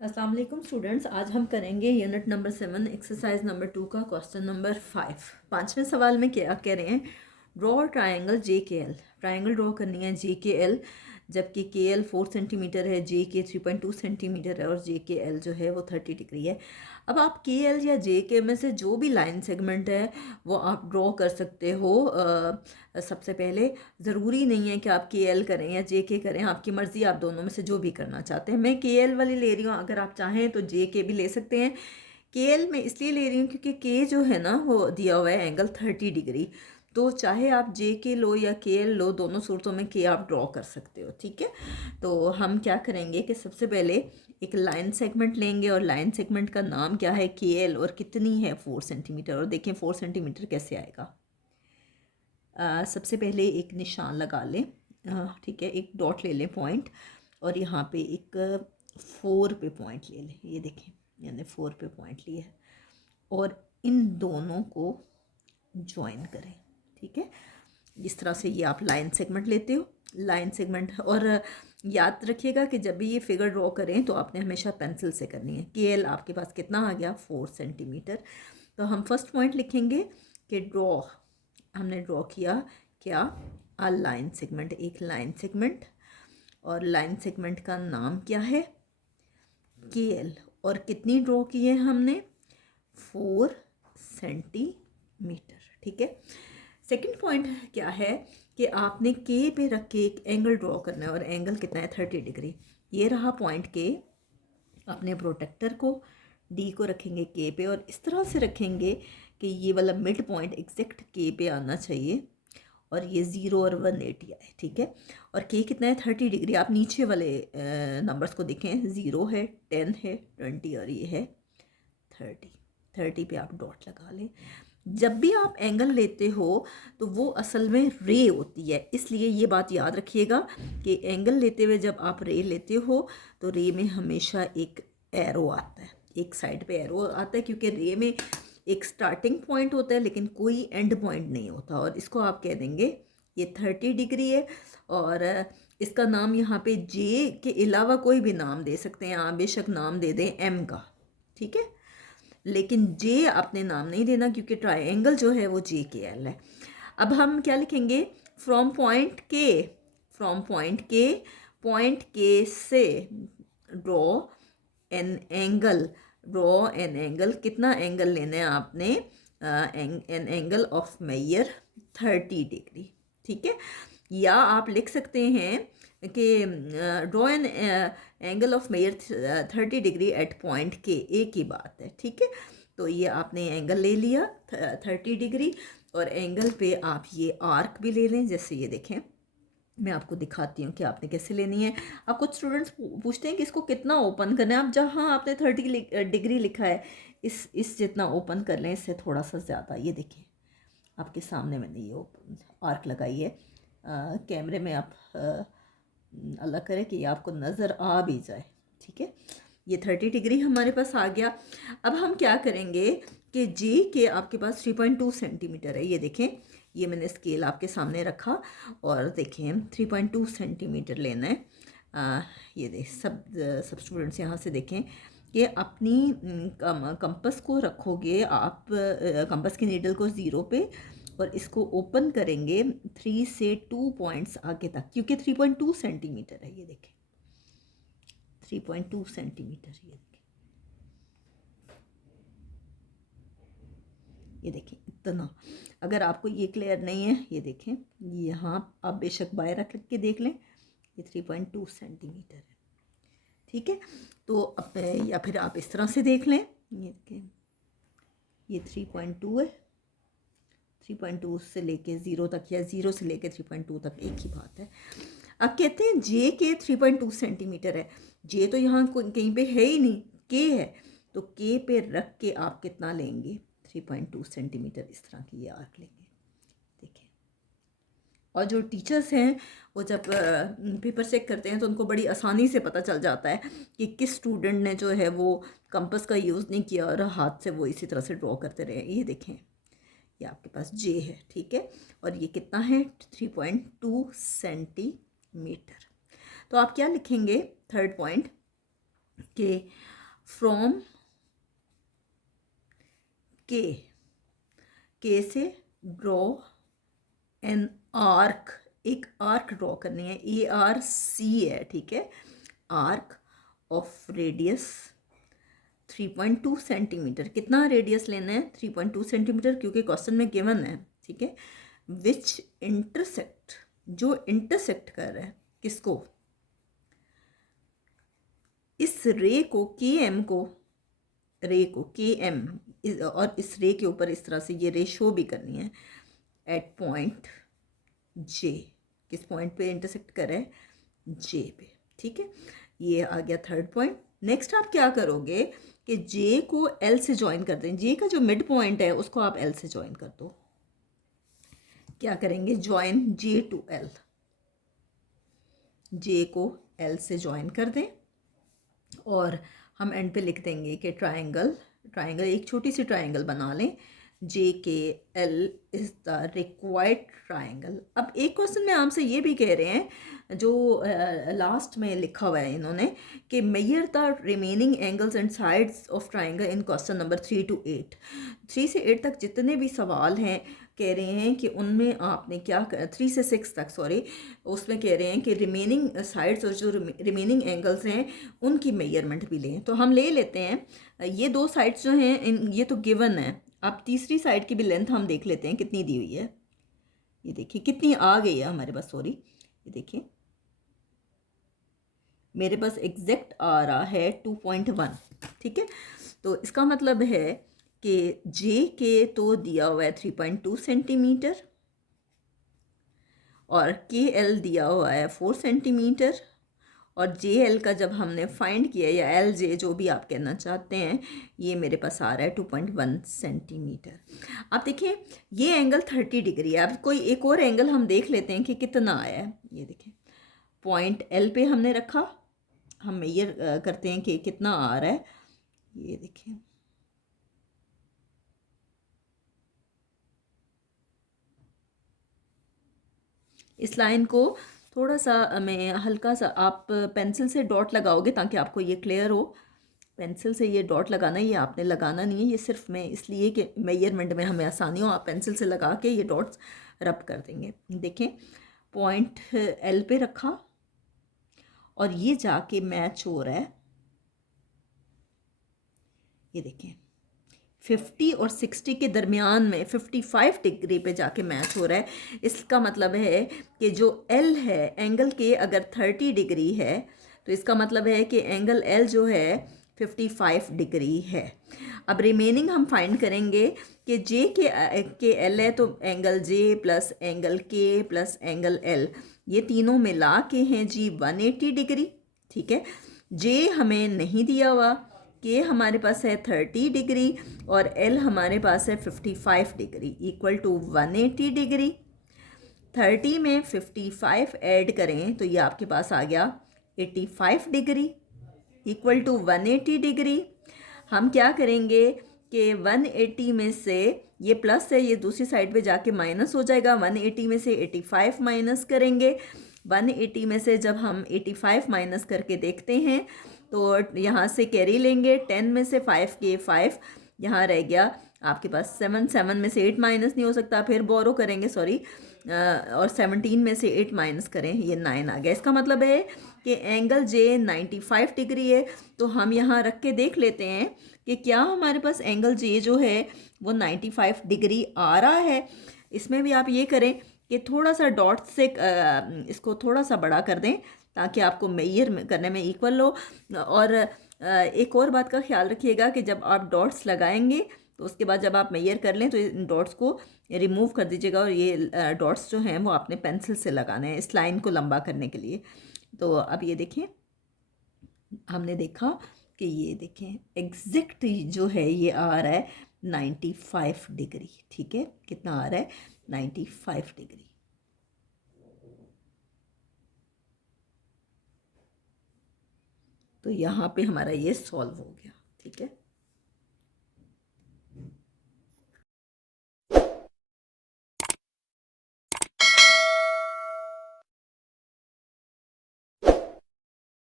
अस्सलाम वालेकुम स्टूडेंट्स। आज हम करेंगे यूनिट नंबर 7 एक्सरसाइज नंबर 2 का क्वेश्चन नंबर 5। पाँचवें सवाल में क्या कह रहे हैं, ड्रॉ ट्रायंगल जे के एल। ट्रायंगल ड्रॉ करनी है जे के एल, जबकि के एल 4 सेंटीमीटर है, जे के 3.2 सेंटीमीटर है और जे के एल जो है वो 30 डिग्री है। अब आप के एल या जे के में से जो भी लाइन सेगमेंट है वो आप ड्रॉ कर सकते हो। सबसे पहले ज़रूरी नहीं है कि आप के एल करें या जे के करें, आपकी मर्ज़ी, आप दोनों में से जो भी करना चाहते हैं। मैं के एल वाली ले रही हूँ, अगर आप चाहें तो जे के भी ले सकते हैं। के एल में इसलिए ले रही हूँ क्योंकि के जो है ना वो दिया हुआ है एंगल 30 डिग्री, तो चाहे आप जे के लो या के एल लो, दोनों सूरतों में के आप ड्रॉ कर सकते हो। ठीक है, तो हम क्या करेंगे कि सबसे पहले एक लाइन सेगमेंट लेंगे और लाइन सेगमेंट का नाम क्या है, के एल, और कितनी है 4 सेंटीमीटर। और देखें 4 सेंटीमीटर कैसे आएगा। सबसे पहले एक निशान लगा लें। ठीक है, एक डॉट ले लें, पॉइंट, और यहाँ पे एक 4 पे पॉइंट ले लें। ये देखें, मैंने 4 पे पॉइंट लिया है और इन दोनों को ज्वाइन करें। ठीक है, इस तरह से ये आप लाइन सेगमेंट लेते हो, लाइन सेगमेंट। और याद रखिएगा कि जब भी ये फिगर ड्रॉ करें तो आपने हमेशा पेंसिल से करनी है। के एल आपके पास कितना आ गया, 4 सेंटीमीटर। तो हम फर्स्ट पॉइंट लिखेंगे कि ड्रॉ, हमने ड्रॉ किया क्या, अ लाइन सेगमेंट, एक लाइन सेगमेंट, और लाइन सेगमेंट का नाम क्या है, के एल। और कितनी ड्रॉ की है हमने, 4 सेंटीमीटर। ठीक है, सेकंड पॉइंट क्या है कि आपने के पे रख के एक एंगल ड्रॉ करना है, और एंगल कितना है, 30 डिग्री। ये रहा पॉइंट के। अपने प्रोटेक्टर को डी को रखेंगे के पे, और इस तरह से रखेंगे कि ये वाला मिड पॉइंट एग्जैक्ट के पे आना चाहिए, और ये 0 और 180 आए। ठीक है, और के कितना है, 30 डिग्री। आप नीचे वाले नंबर्स को देखें, 0 है, 10 है, 20, और ये है 30। 30 पे आप डॉट लगा लें। जब भी आप एंगल लेते हो तो वो असल में रे होती है, इसलिए ये बात याद रखिएगा कि एंगल लेते हुए जब आप रे लेते हो तो रे में हमेशा एक एरो आता है, एक साइड पे एरो आता है, क्योंकि रे में एक स्टार्टिंग पॉइंट होता है लेकिन कोई एंड पॉइंट नहीं होता। और इसको आप कह देंगे ये 30 डिग्री है, और इसका नाम यहाँ पे जे के अलावा कोई भी नाम दे सकते हैं आप, बेशक नाम दे दें एम का। ठीक है, लेकिन जे आपने नाम नहीं देना क्योंकि ट्रायंगल जो है वो जे के एल है। अब हम क्या लिखेंगे, फ्रॉम पॉइंट के, फ्रॉम पॉइंट के से draw an angle, draw an angle. कितना एंगल लेना है आपने, an angle of mayor 30 degree. ठीक है, या आप लिख सकते हैं कि draw an angle of mayor 30 degree at point के, एक ही बात है। ठीक है, तो ये आपने एंगल ले लिया 30 डिग्री, और एंगल पे आप ये आर्क भी ले लें। जैसे ये देखें, मैं आपको दिखाती हूँ कि आपने कैसे लेनी है। अब कुछ स्टूडेंट्स पूछते हैं कि इसको कितना ओपन करना है। आप जहाँ आपने 30 डिग्री लिखा है, इस जितना ओपन कर लें, इससे थोड़ा सा ज़्यादा। ये देखें, आपके सामने मैंने ये आर्क लगाई है। कैमरे में आप अल्लाह करे कि ये आपको नज़र आ भी जाए। ठीक है, ये 30 डिग्री हमारे पास आ गया। अब हम क्या करेंगे कि जे के आपके पास 3.2 सेंटीमीटर है। ये देखें, ये मैंने स्केल आपके सामने रखा, और देखें 3.2 सेंटीमीटर लेना है। ये देख, सब स्टूडेंट्स यहाँ से देखें कि अपनी कंपस को रखोगे आप, कंपस की नीडल को 0 पे, और इसको ओपन करेंगे 3 से 2 पॉइंट्स आगे तक, क्योंकि 3.2 सेंटीमीटर है। ये देखें 3.2 सेंटीमीटर, ये देखें इतना। अगर आपको ये क्लियर नहीं है, ये देखें, यहाँ आप बेशक बाय रख के देख लें, ये 3.2 सेंटीमीटर है। ठीक है, तो अब या फिर आप इस तरह से देख लें, ये देखें, ये 3.2 है, 3.2 से लेके 0 तक, या 0 से लेके 3.2 तक एक ही बात है। अब कहते हैं जे के 3.2 सेंटीमीटर है। जे तो यहाँ कहीं पे है ही नहीं, के है, तो के पे रख के आप कितना लेंगे, 3.2 सेंटीमीटर इस तरह की ये आर्क लेंगे। देखिए, और जो टीचर्स हैं वो जब पेपर चेक करते हैं तो उनको बड़ी आसानी से पता चल जाता है कि किस स्टूडेंट ने जो है वो कंपस का यूज़ नहीं किया और हाथ से वो इसी तरह से ड्रॉ करते रहे। ये देखें, ये आपके पास जे है। ठीक है, और ये कितना है, 3.2 सेंटीमीटर। तो आप क्या लिखेंगे, थर्ड पॉइंट, कि फ्रॉम के से ड्रॉ एन आर्क, एक आर्क ड्रॉ करनी है, ARC है, ठीक है, आर्क ऑफ रेडियस 3.2 सेंटीमीटर। कितना रेडियस लेना है? 3.2 सेंटीमीटर, क्योंकि क्वेश्चन में गिवन है, ठीक है। विच इंटरसेक्ट, जो इंटरसेक्ट कर रहा है किसको? इस रे को, रे को KM, और इस रे के ऊपर इस तरह से ये रे शो भी करनी है एट पॉइंट J। किस पॉइंट पे इंटरसेक्ट कर रहा है? J पे, ठीक है। ये आ गया थर्ड पॉइंट। नेक्स्ट आप क्या करोगे कि J को L से ज्वाइन कर दें। J का जो मिड पॉइंट है उसको आप L से ज्वाइन कर दो। क्या करेंगे? Join J to L, J को L से ज्वाइन कर दें और हम एंड पे लिख देंगे कि ट्राइंगल एक छोटी सी ट्राइंगल बना लें, JKL is the required triangle. अब एक क्वेश्चन में आपसे ये भी कह रहे हैं, जो लास्ट में लिखा हुआ है इन्होंने, कि measure the remaining angles and sides of triangle in question number 3 to 8। 3 से 8 तक जितने भी सवाल हैं कह रहे हैं कि उनमें आपने क्या 3 से 6 तक, सॉरी, उसमें कह रहे हैं कि रिमेनिंग साइड्स और जो रिमेनिंग एंगल्स हैं उनकी मेजरमेंट भी लें। तो हम ले लेते हैं ये दो साइड्स जो हैं, ये तो गिवन है। अब तीसरी साइड की भी लेंथ हम देख लेते हैं कितनी दी हुई है। ये देखिए कितनी आ गई है हमारे पास, सॉरी, ये देखिए मेरे पास एग्जैक्ट आ रहा है 2.1, ठीक है। तो इसका मतलब है कि जे के तो दिया हुआ है 3.2 सेंटीमीटर और के एल दिया हुआ है 4 सेंटीमीटर, और जे एल का जब हमने फाइंड किया, या एल जे जो भी आप कहना चाहते हैं, ये मेरे पास आ रहा है 2.1 सेंटीमीटर। अब देखिए ये एंगल 30 डिग्री है। अब कोई एक और एंगल हम देख लेते हैं कि कितना आया है। ये देखिए पॉइंट एल पे हमने रखा, हम मेजर करते हैं कि कितना आ रहा है। ये देखिए इस लाइन को थोड़ा सा मैं हल्का सा, आप पेंसिल से डॉट लगाओगे ताकि आपको ये क्लियर हो। पेंसिल से ये डॉट लगाना, ये आपने लगाना नहीं है, ये सिर्फ मैं इसलिए कि मेजरमेंट में हमें आसानी हो, आप पेंसिल से लगा के ये डॉट्स रब कर देंगे। देखें पॉइंट एल पे रखा और ये जाके मैच हो रहा है, ये देखें 50 और 60 के दरमियान में 55 डिग्री पे जाके मैच हो रहा है। इसका मतलब है कि जो एल है, एंगल के अगर 30 डिग्री है तो इसका मतलब है कि एंगल एल जो है 55 डिग्री है। अब रिमेनिंग हम फाइंड करेंगे कि जे के एल है, तो एंगल जे प्लस एंगल के प्लस एंगल एल, ये तीनों मिला के हैं जी 180 डिग्री, ठीक है। जे हमें नहीं दिया हुआ, के हमारे पास है 30 डिग्री और एल हमारे पास है 55 डिग्री, इक्वल टू 180 डिग्री। 30 में 55 ऐड करें तो ये आपके पास आ गया 85 डिग्री, इक्वल टू 180 डिग्री। हम क्या करेंगे कि 180 में से ये प्लस है, ये दूसरी साइड पे जाके माइनस हो जाएगा। 180 में से 85 माइनस करेंगे। 180 में से जब हम 85 माइनस करके देखते हैं तो यहाँ से कैरी लेंगे। 10 में से 5 के 5 यहाँ रह गया आपके पास 7, 7 में से 8 माइनस नहीं हो सकता, फिर बोरो करेंगे, सॉरी, और 17 में से 8 माइनस करें, ये 9 आ गया। इसका मतलब है कि एंगल जे 95 डिग्री है। तो हम यहाँ रख के देख लेते हैं कि क्या हमारे पास एंगल जे जो है वो 95 डिग्री आ रहा है। इसमें भी आप ये करें कि थोड़ा सा डॉट से इसको थोड़ा सा बड़ा कर दें ताकि आपको मेजर करने में इक्वल हो। और एक और बात का ख्याल रखिएगा कि जब आप डॉट्स लगाएंगे तो उसके बाद जब आप मेजर कर लें तो इन डॉट्स को रिमूव कर दीजिएगा, और ये डॉट्स जो हैं वो आपने पेंसिल से लगाने हैं इस लाइन को लंबा करने के लिए। तो अब ये देखें, हमने देखा कि ये देखें एग्जैक्ट जो है ये आ रहा है 95 डिग्री, ठीक है। कितना आ रहा है? 95 डिग्री। तो यहाँ पे हमारा ये सॉल्व हो गया, ठीक है।